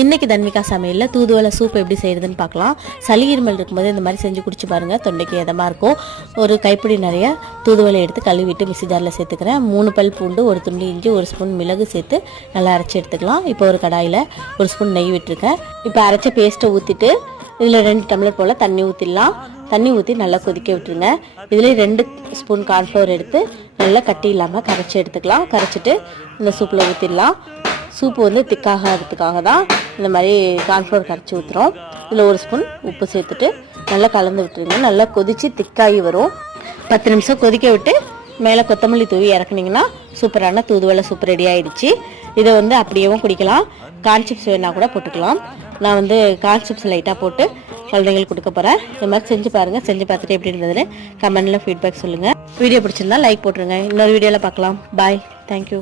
இன்னைக்கு தன்விகா சமையலில் தூதுவளை சூப் எப்படி செய்யறதுன்னு பார்க்கலாம். சளி இருமல் இருக்கும்போது இந்த மாதிரி செஞ்சு குடிச்சு பாருங்கள், தொண்டைக்கு இதமாக இருக்கும். ஒரு கைப்பிடி நிறைய தூதுவளை எடுத்து கழுவிட்டு மிக்ஸி ஜாரில் சேர்த்துக்கிறேன். 3 பல் பூண்டு, ஒரு துண்டு இஞ்சி, 1 ஸ்பூன் மிளகு சேர்த்து நல்லா அரைச்சி எடுத்துக்கலாம். இப்போ ஒரு கடாயில் 1 ஸ்பூன் நெய் விட்டுருக்கேன். இப்போ அரைச்ச பேஸ்ட்டை ஊற்றிட்டு இதில் 2 டம்ளர் போல் தண்ணி ஊற்றிடலாம். தண்ணி ஊற்றி நல்லா கொதிக்க விட்டுருங்க. இதில் 2 ஸ்பூன் கார்ன்ஃப்ளவர் எடுத்து நல்லா கட்டி இல்லாமல் கரைச்சி எடுத்துக்கலாம். கரைச்சிட்டு இந்த சூப்பில் ஊற்றிடலாம். சூப்பு வந்து திக்காகிறதுக்காக தான் இந்த மாதிரி கார்ன்ஃப்ளவர் கரைச்சி ஊற்றுறோம். இதில் 1 ஸ்பூன் உப்பு சேர்த்துட்டு நல்லா கலந்து விட்டுருங்க. நல்லா கொதித்து திக்காகி வரும். 10 நிமிஷம் கொதிக்க விட்டு மேலே கொத்தமல்லி தூவி இறக்குனீங்கன்னா சூப்பரான தூதுவளை சூப் ரெடி ஆகிடுச்சு. இதை வந்து அப்படியேவும் குடிக்கலாம். கார்ன் சிப்ஸ் வேணால் கூட போட்டுக்கலாம். நான் வந்து கார்ன் சிப்ஸ் லைட்டாக போட்டு குழந்தைங்களுக்கு கொடுக்க போகிறேன். இந்த மாதிரி செஞ்சு பாருங்கள். செஞ்சு பார்த்துட்டு எப்படி இருந்ததுன்னு கமெண்டில் ஃபீட்பேக் சொல்லுங்கள். வீடியோ பிடிச்சிருந்தா லைக் போட்டுருங்க. இன்னொரு வீடியோவில் பார்க்கலாம். பாய். தேங்க்யூ.